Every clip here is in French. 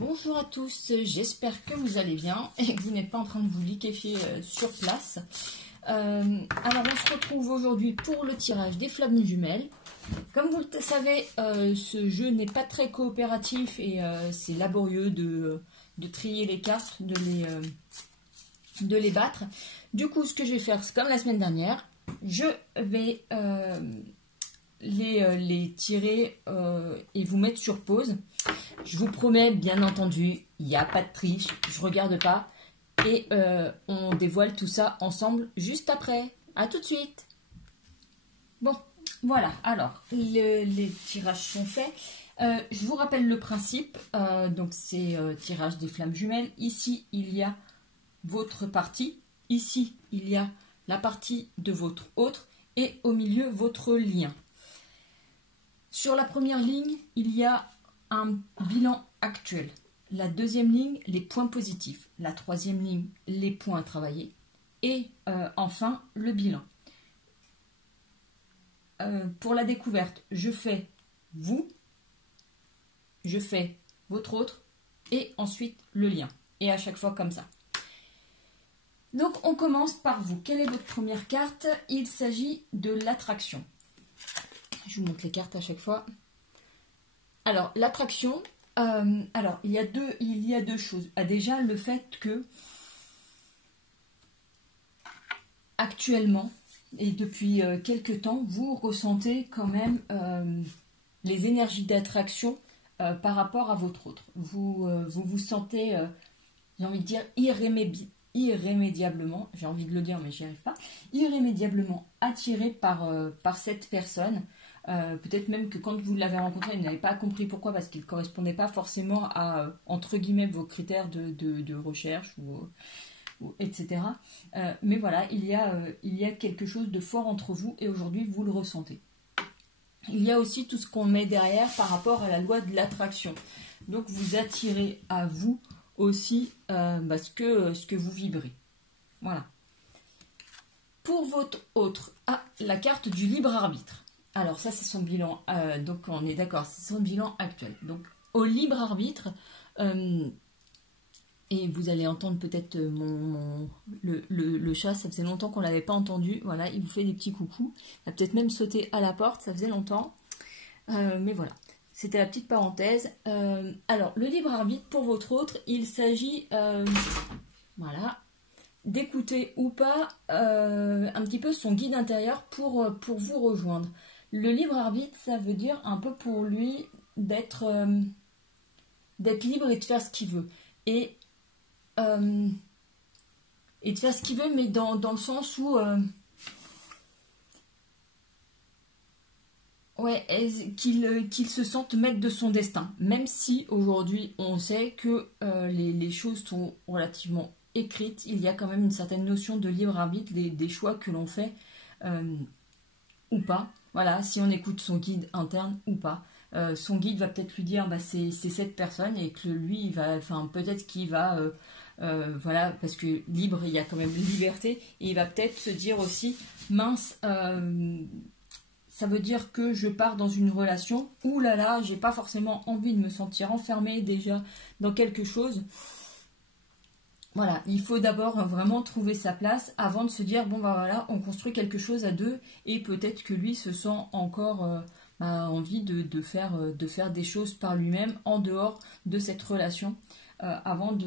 Bonjour à tous, j'espère que vous allez bien et que vous n'êtes pas en train de vous liquéfier sur place. Alors on se retrouve aujourd'hui pour le tirage des flammes jumelles. Comme vous le savez, ce jeu n'est pas très coopératif et c'est laborieux de trier les cartes, de les battre. Du coup, ce que je vais faire, c'est comme la semaine dernière, je vais les tirer et vous mettre sur pause. Je vous promets, bien entendu, il n'y a pas de triche, je regarde pas et on dévoile tout ça ensemble juste après. À tout de suite. Bon, voilà, alors les tirages sont faits. Je vous rappelle le principe, donc c'est tirage des flammes jumelles. Ici, il y a votre partie, ici, il y a la partie de votre autre et au milieu, votre lien. Sur la première ligne, il y a un bilan actuel. La deuxième ligne, les points positifs. La troisième ligne, les points à travailler. Et enfin, le bilan. Pour la découverte, je fais vous, je fais votre autre et ensuite le lien. Et à chaque fois comme ça. Donc on commence par vous. Quelle est votre première carte? Il s'agit de l'attraction. Je vous montre les cartes à chaque fois. Alors, l'attraction, alors il y a deux choses. Déjà, le fait que actuellement et depuis quelques temps, vous ressentez quand même les énergies d'attraction par rapport à votre autre. Vous sentez, j'ai envie de dire, irrémédiablement, j'ai envie de le dire mais j'y arrive pas, irrémédiablement attiré par cette personne. Peut-être même que quand vous l'avez rencontré, vous n'avez pas compris pourquoi, parce qu'il ne correspondait pas forcément à, entre guillemets, vos critères de recherche, etc. Mais voilà, il y a quelque chose de fort entre vous et aujourd'hui, vous le ressentez. Il y a aussi tout ce qu'on met derrière par rapport à la loi de l'attraction. Donc, vous attirez à vous aussi ce que vous vibrez. Voilà. Pour votre autre, la carte du libre arbitre. Alors ça, c'est son bilan, donc on est d'accord, c'est son bilan actuel. Donc au libre arbitre, et vous allez entendre peut-être le chat, ça faisait longtemps qu'on ne l'avait pas entendu, voilà, il vous fait des petits coucous. Il a peut-être même sauté à la porte, ça faisait longtemps, mais voilà, c'était la petite parenthèse. Alors le libre arbitre, pour votre autre, il s'agit, voilà, d'écouter ou pas un petit peu son guide intérieur pour vous rejoindre. Le libre arbitre, ça veut dire un peu pour lui d'être libre et de faire ce qu'il veut. Et de faire ce qu'il veut, mais dans le sens où qu'il se sente maître de son destin. Même si aujourd'hui on sait que les choses sont relativement écrites, il y a quand même une certaine notion de libre arbitre, des choix que l'on fait ou pas. Voilà, si on écoute son guide interne ou pas. Son guide va peut-être lui dire c'est cette personne et que lui, il va, peut-être qu'il va, voilà, parce que libre, il y a quand même liberté, et il va peut-être se dire aussi, mince, ça veut dire que je pars dans une relation, ouh là là, j'ai pas forcément envie de me sentir enfermée déjà dans quelque chose. Voilà, il faut d'abord vraiment trouver sa place avant de se dire, bon voilà, on construit quelque chose à deux, et peut-être que lui se sent encore envie de faire des choses par lui-même en dehors de cette relation, avant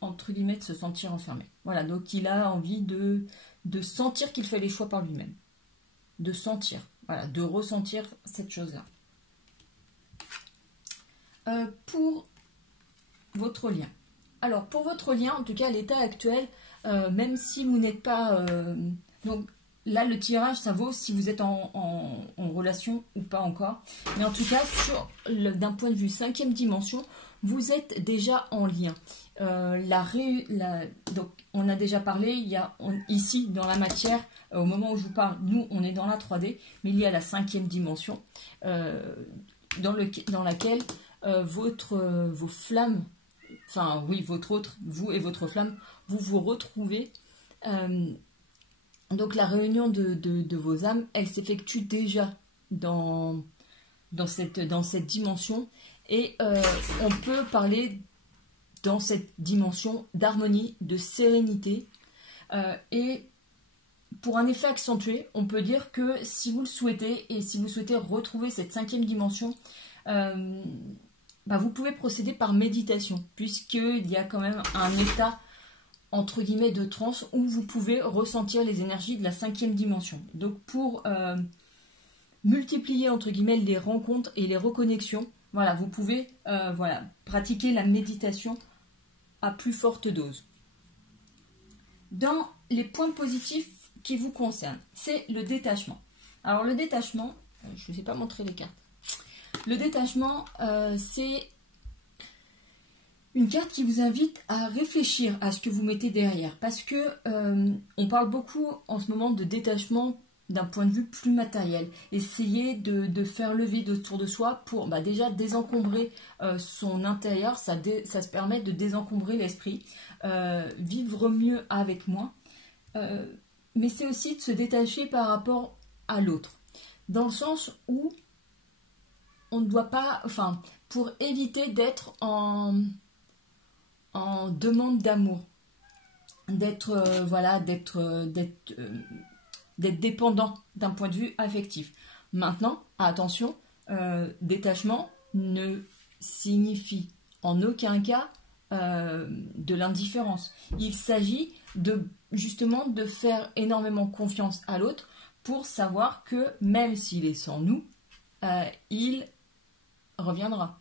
entre guillemets, de se sentir enfermé. Voilà, donc il a envie de sentir qu'il fait les choix par lui-même. De sentir, voilà, de ressentir cette chose-là. Pour votre lien. Alors, pour votre lien, en tout cas, à l'état actuel, même si vous n'êtes pas... donc là, le tirage, ça vaut si vous êtes en relation ou pas encore. Mais en tout cas, d'un point de vue 5e dimension, vous êtes déjà en lien. Donc, on a déjà parlé, ici, dans la matière, au moment où je vous parle, nous, on est dans la 3D, mais il y a la 5e dimension, dans laquelle vos flammes, enfin oui, votre autre, vous et votre flamme, vous vous retrouvez. Donc la réunion de vos âmes, elle s'effectue déjà dans cette dimension. Et on peut parler dans cette dimension d'harmonie, de sérénité. Et pour un effet accentué, on peut dire que si vous le souhaitez et si vous souhaitez retrouver cette 5e dimension, vous pouvez procéder par méditation, puisqu'il y a quand même un état entre guillemets de transe où vous pouvez ressentir les énergies de la 5e dimension. Donc pour multiplier entre guillemets les rencontres et les reconnexions, voilà, vous pouvez pratiquer la méditation à plus forte dose. Dans les points positifs qui vous concernent, c'est le détachement. Alors le détachement, je ne vous ai pas montré les cartes. Le détachement, c'est une carte qui vous invite à réfléchir à ce que vous mettez derrière. Parce que on parle beaucoup en ce moment de détachement d'un point de vue plus matériel. Essayer de faire le vide autour de soi pour déjà désencombrer son intérieur. Ça se permet de désencombrer l'esprit. Vivre mieux avec moins. Mais c'est aussi de se détacher par rapport à l'autre. Dans le sens où on ne doit pas... pour éviter d'être en demande d'amour. D'être dépendant d'un point de vue affectif. Maintenant, attention, détachement ne signifie en aucun cas de l'indifférence. Il s'agit justement de faire énormément confiance à l'autre pour savoir que même s'il est sans nous, il reviendra.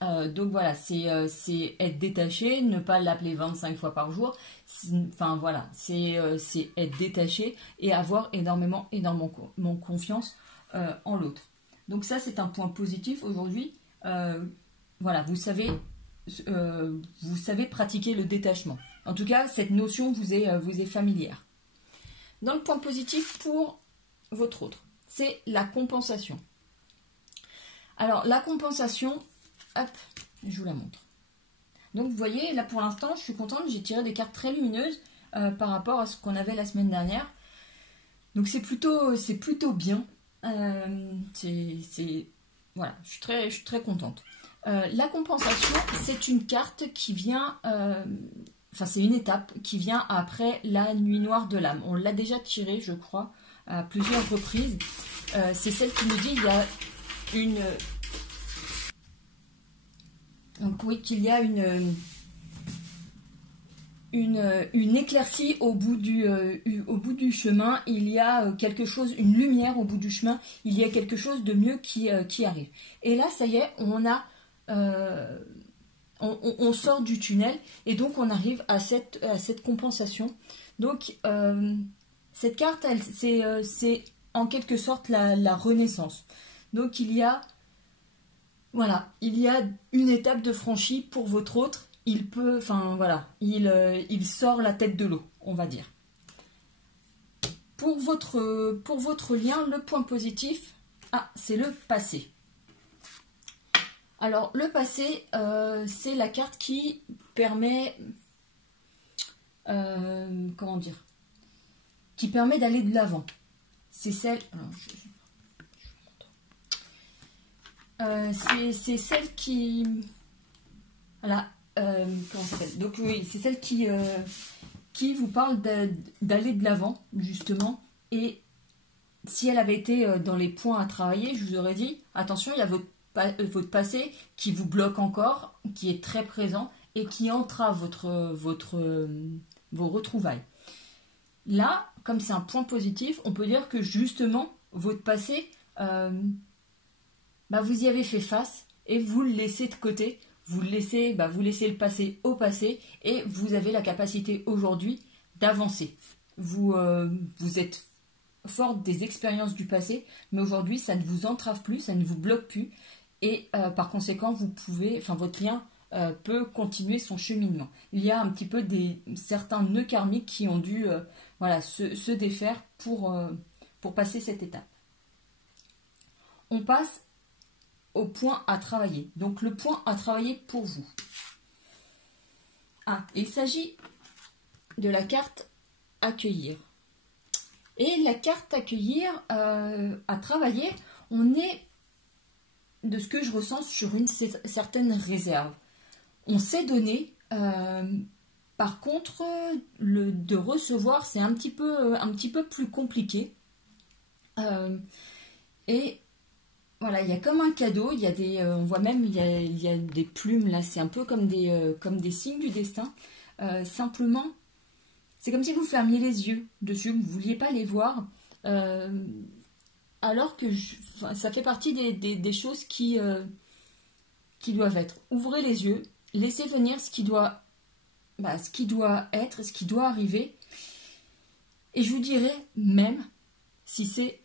Donc voilà, c'est être détaché, ne pas l'appeler 25 fois par jour. Enfin voilà, c'est être détaché et avoir énormément confiance en l'autre. Donc ça, c'est un point positif aujourd'hui. Voilà, vous savez pratiquer le détachement. En tout cas, cette notion vous est familière. Dans le point positif pour votre autre, c'est la compensation. Alors, la compensation, hop, je vous la montre. Donc, vous voyez, là pour l'instant, je suis contente, j'ai tiré des cartes très lumineuses par rapport à ce qu'on avait la semaine dernière. Donc, c'est plutôt bien. Voilà, je suis très contente. La compensation, c'est une carte qui vient... c'est une étape qui vient après la nuit noire de l'âme. On l'a déjà tirée, je crois, à plusieurs reprises. C'est celle qui nous dit qu'il y a qu'il y a une éclaircie au bout du chemin. Il y a quelque chose, une lumière au bout du chemin. Il y a quelque chose de mieux qui arrive. Et là, ça y est, on sort du tunnel et donc on arrive à cette compensation. Donc cette carte, c'est en quelque sorte la renaissance. Donc il y a une étape de franchie pour votre autre. Il sort la tête de l'eau, on va dire. Pour votre lien, le point positif, c'est le passé. Alors, le passé, c'est la carte qui permet, qui permet d'aller de l'avant. C'est celle, c'est celle qui, voilà, comment ça s'appelle? Donc oui, c'est celle qui vous parle d'aller de l'avant, justement. Et si elle avait été dans les points à travailler, je vous aurais dit, attention, il y a votre passé qui vous bloque encore, qui est très présent et qui entrave vos retrouvailles. Là, comme c'est un point positif, on peut dire que justement, votre passé, vous y avez fait face et vous le laissez de côté, vous laissez le passé au passé et vous avez la capacité aujourd'hui d'avancer. Vous êtes forte des expériences du passé, mais aujourd'hui, ça ne vous entrave plus, ça ne vous bloque plus. Et par conséquent, votre lien peut continuer son cheminement. Il y a un petit peu certains nœuds karmiques qui ont dû se défaire pour passer cette étape. On passe au point à travailler. Donc le point à travailler pour vous. Il s'agit de la carte accueillir. Et la carte accueillir à travailler, on est, de ce que je ressens, sur une certaine réserve. On sait donner. Par contre, de recevoir, c'est un petit peu plus compliqué. Et voilà, il y a comme un cadeau, il y a on voit même, il y a des plumes là, c'est un peu comme des signes du destin. Simplement, c'est comme si vous fermiez les yeux dessus, vous ne vouliez pas les voir. Alors que ça fait partie des choses qui doivent être. Ouvrez les yeux, laissez venir ce qui doit être, ce qui doit arriver. Et je vous dirais même si c'est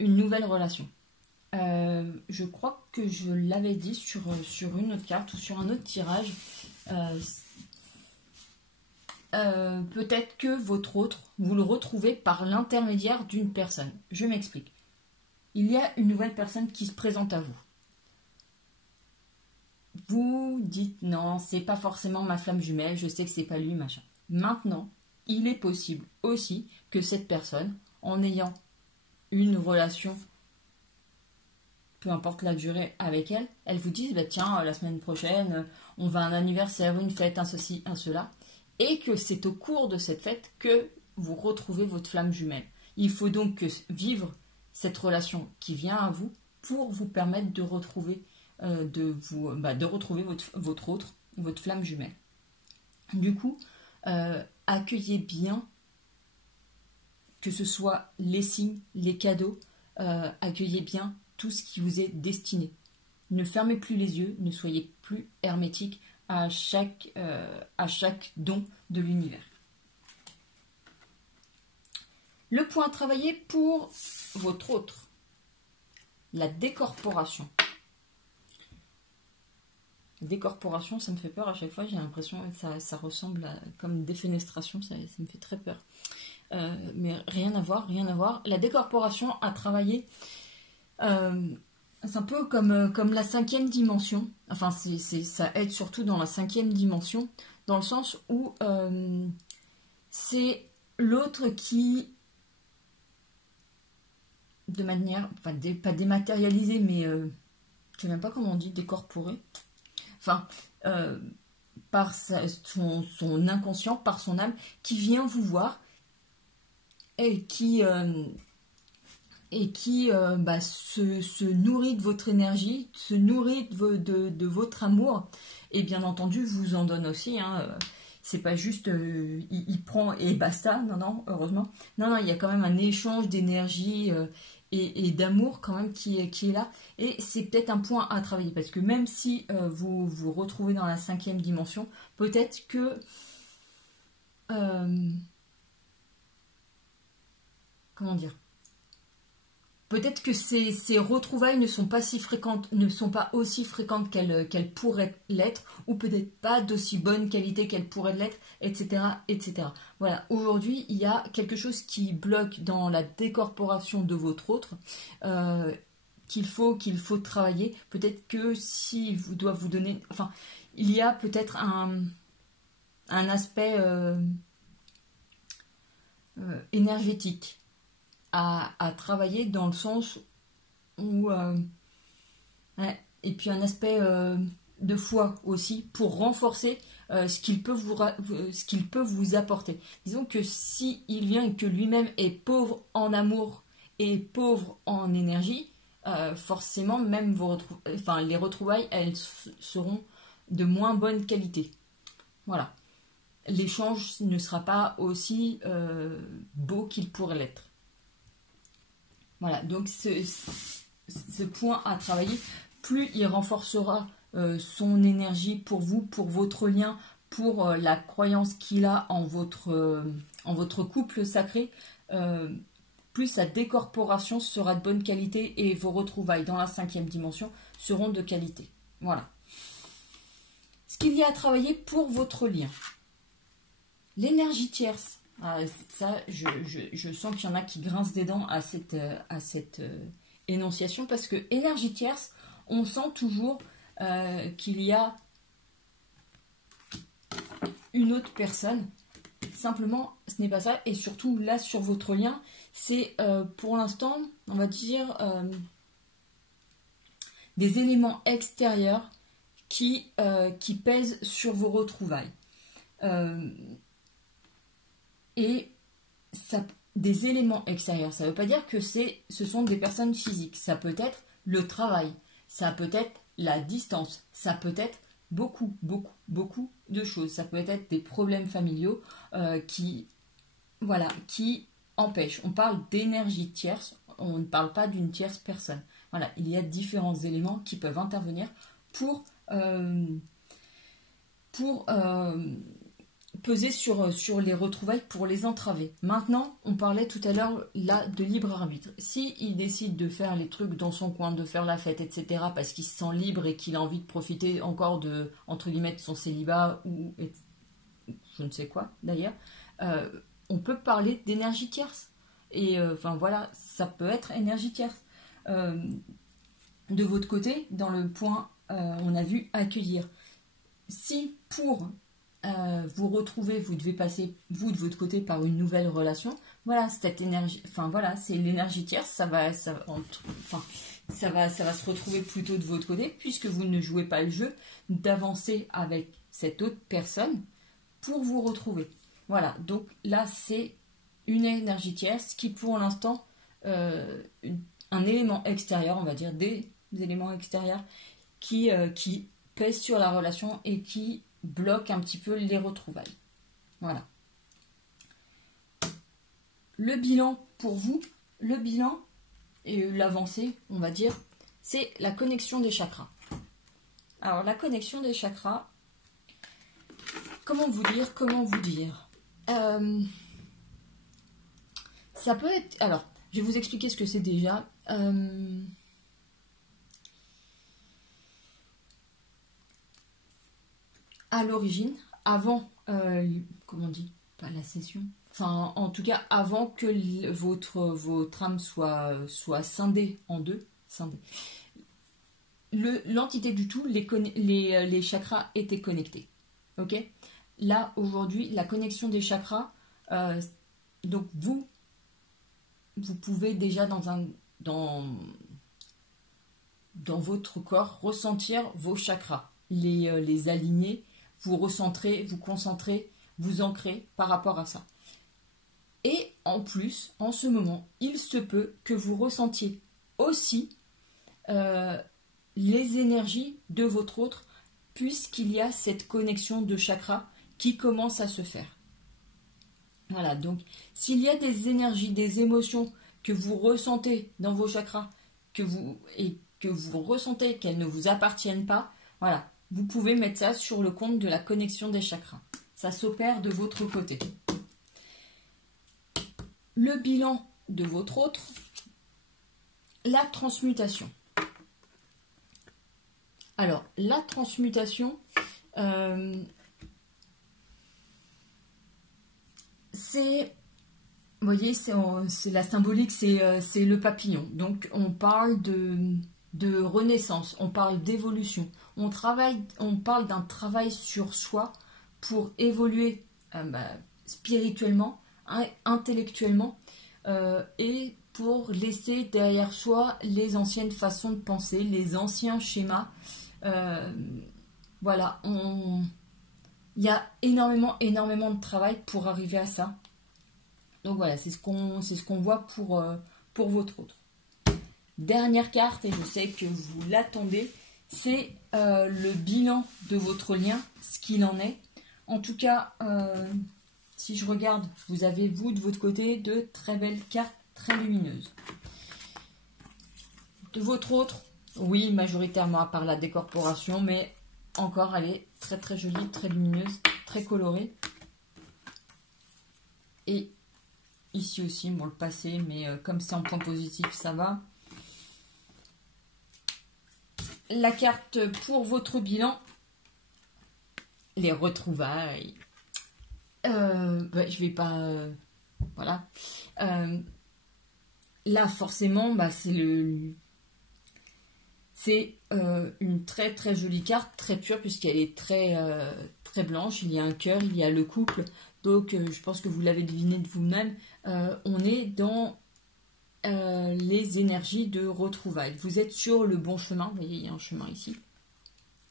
une nouvelle relation. Je crois que je l'avais dit sur une autre carte ou sur un autre tirage. Peut-être que votre autre, vous le retrouvez par l'intermédiaire d'une personne. Je m'explique. Il y a une nouvelle personne qui se présente à vous. Vous dites non, c'est pas forcément ma flamme jumelle, je sais que c'est pas lui, machin. Maintenant, il est possible aussi que cette personne, en ayant une relation, peu importe la durée avec elle, elle vous dise bah tiens, la semaine prochaine, on va à un anniversaire, une fête, un ceci, un cela, et que c'est au cours de cette fête que vous retrouvez votre flamme jumelle. Il faut donc vivre cette relation qui vient à vous pour vous permettre de retrouver votre flamme jumelle. Du coup, accueillez bien, que ce soit les signes, les cadeaux, accueillez bien tout ce qui vous est destiné. Ne fermez plus les yeux, ne soyez plus hermétique à chaque don de l'univers. Le point à travailler pour votre autre, la décorporation. Décorporation, ça me fait peur à chaque fois, j'ai l'impression que ça ressemble à comme une défenestration, ça me fait très peur. Mais rien à voir. La décorporation à travailler, c'est un peu comme la 5e dimension. Enfin, ça aide surtout dans la 5e dimension, dans le sens où c'est l'autre qui, de manière, enfin, pas dématérialisée, mais je ne sais même pas comment on dit, décorporée. Enfin, par son inconscient, par son âme, qui vient vous voir et qui se nourrit de votre énergie, se nourrit de votre amour, et bien entendu vous en donne aussi. C'est pas juste il prend et basta, non, heureusement. Non, il y a quand même un échange d'énergie et d'amour quand même qui est là. Et c'est peut-être un point à travailler, parce que même si vous vous retrouvez dans la 5e dimension, peut-être que comment dire, peut-être que ces retrouvailles ne sont pas aussi fréquentes qu'elles pourraient l'être, ou peut-être pas d'aussi bonne qualité qu'elles pourraient l'être, etc., etc. Voilà, aujourd'hui, il y a quelque chose qui bloque dans la décorporation de votre autre, qu'il faut travailler. Peut-être que si vous doit vous donner, enfin, il y a peut-être un aspect énergétique à travailler, dans le sens où et puis un aspect de foi aussi, pour renforcer ce qu'il peut vous apporter. Disons que si il vient et que lui-même est pauvre en amour et pauvre en énergie, forcément même les retrouvailles, elles seront de moins bonne qualité. Voilà, l'échange ne sera pas aussi beau qu'il pourrait l'être. Voilà, donc ce point à travailler, plus il renforcera son énergie pour vous, pour votre lien, pour la croyance qu'il a en votre couple sacré, plus sa décorporation sera de bonne qualité et vos retrouvailles dans la 5e dimension seront de qualité. Voilà. Ce qu'il y a à travailler pour votre lien. L'énergie tierce. Ça, je sens qu'il y en a qui grincent des dents à cette énonciation, parce que énergie tierce, on sent toujours qu'il y a une autre personne. Simplement, ce n'est pas ça. Et surtout, là, sur votre lien, c'est pour l'instant, on va dire, des éléments extérieurs qui pèsent sur vos retrouvailles. Et ça, des éléments extérieurs, ça ne veut pas dire que ce sont des personnes physiques. Ça peut être le travail, ça peut être la distance, ça peut être beaucoup de choses. Ça peut être des problèmes familiaux qui empêchent. On parle d'énergie tierce, on ne parle pas d'une tierce personne. Voilà, il y a différents éléments qui peuvent intervenir pour peser sur les retrouvailles, pour les entraver. Maintenant, on parlait tout à l'heure là de libre arbitre. Il décide de faire les trucs dans son coin, de faire la fête, etc., parce qu'il se sent libre et qu'il a envie de profiter encore de, entre guillemets, de son célibat ou je ne sais quoi d'ailleurs, on peut parler d'énergie tierce. Et voilà, ça peut être énergie tierce. De votre côté, dans le point, on a vu accueillir. Si pour vous retrouver, vous devez passer, vous de votre côté, par une nouvelle relation, voilà, cette énergie, c'est l'énergie tierce, ça va se retrouver plutôt de votre côté, puisque vous ne jouez pas le jeu d'avancer avec cette autre personne pour vous retrouver. Voilà, donc là, c'est une énergie tierce qui, pour l'instant, un élément extérieur, on va dire, des éléments extérieurs qui pèsent sur la relation et qui bloquent un petit peu les retrouvailles. Voilà. Le bilan pour vous, le bilan et l'avancée, on va dire, c'est la connexion des chakras. Alors, la connexion des chakras, comment vous dire ça peut être... Alors, je vais vous expliquer ce que c'est déjà. À l'origine, avant, comment on dit, pas la session, enfin, en tout cas, avant que votre âme soit scindée en deux, l'entité du tout, les chakras étaient connectés. Ok ? Là, aujourd'hui, la connexion des chakras, donc vous pouvez déjà dans votre corps ressentir vos chakras, les aligner, vous recentrez, vous concentrez, vous ancrez par rapport à ça. Et en plus, en ce moment, il se peut que vous ressentiez aussi les énergies de votre autre, puisqu'il y a cette connexion de chakras qui commence à se faire. Voilà, donc s'il y a des énergies, des émotions que vous ressentez dans vos chakras, que vous ressentez qu'elles ne vous appartiennent pas, voilà, vous pouvez mettre ça sur le compte de la connexion des chakras. Ça s'opère de votre côté. Le bilan de votre autre, la transmutation. Alors, la transmutation, c'est, vous voyez, c'est la symbolique, c'est le papillon. Donc, on parle de renaissance, on parle d'évolution. On parle d'un travail sur soi pour évoluer spirituellement, intellectuellement, et pour laisser derrière soi les anciennes façons de penser, les anciens schémas. Voilà, il y a énormément de travail pour arriver à ça. Donc voilà, c'est ce qu'on voit pour votre autre. Dernière carte, et je sais que vous l'attendez, c'est le bilan de votre lien, ce qu'il en est. En tout cas, si je regarde, vous avez, vous, de votre côté, de très belles cartes très lumineuses. De votre autre, oui, majoritairement à part la décorporation, mais encore, elle est très très jolie, très lumineuse, très colorée. Et ici aussi, bon, le passé, mais comme c'est en point positif, ça va. La carte pour votre bilan, les retrouvailles. Je vais pas... voilà. Là, forcément, c'est une très très jolie carte, très pure, puisqu'elle est très, très blanche. Il y a un cœur, il y a le couple. Donc, je pense que vous l'avez deviné de vous-même. On est dans les énergies de retrouvailles. Vous êtes sur le bon chemin. Vous voyez, il y a un chemin ici.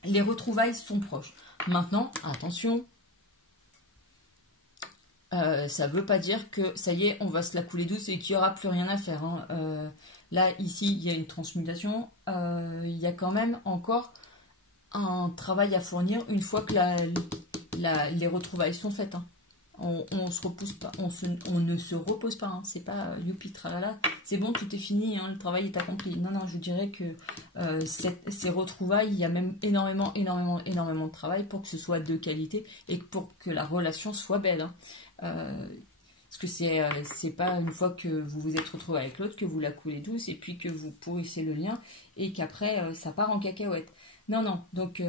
les retrouvailles sont proches. Maintenant, attention, ça ne veut pas dire que ça y est, on va se la couler douce et qu'il n'y aura plus rien à faire. Hein. Là, ici, il y a une transmutation. Il y a quand même encore un travail à fournir une fois que les retrouvailles sont faites. Hein. On se repose pas, on ne se repose pas. Hein. C'est pas youpi tralala. C'est bon, tout est fini. Hein, le travail est accompli. Non, non, je dirais que ces retrouvailles, il y a même énormément de travail pour que ce soit de qualité et pour que la relation soit belle. Hein. Parce que c'est pas une fois que vous vous êtes retrouvé avec l'autre que vous la coulez douce et puis que vous pourrissez le lien et qu'après ça part en cacahuète. Non, non. Donc,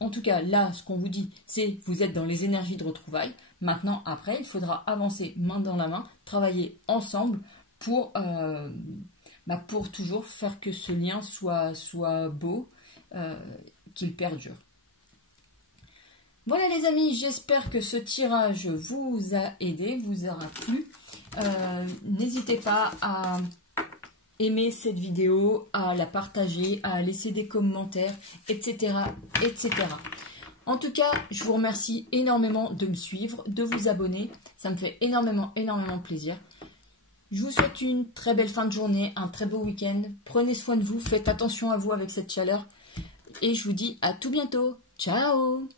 en tout cas, là, ce qu'on vous dit, c'est vous êtes dans les énergies de retrouvailles. Maintenant, après, il faudra avancer main dans la main, travailler ensemble pour toujours faire que ce lien soit beau, qu'il perdure. Voilà les amis, j'espère que ce tirage vous a aidé, vous aura plu. N'hésitez pas à aimer cette vidéo, à la partager, à laisser des commentaires, etc. etc. En tout cas, je vous remercie énormément de me suivre, de vous abonner. Ça me fait énormément plaisir. Je vous souhaite une très belle fin de journée, un très beau week-end. Prenez soin de vous, faites attention à vous avec cette chaleur. Et je vous dis à tout bientôt. Ciao!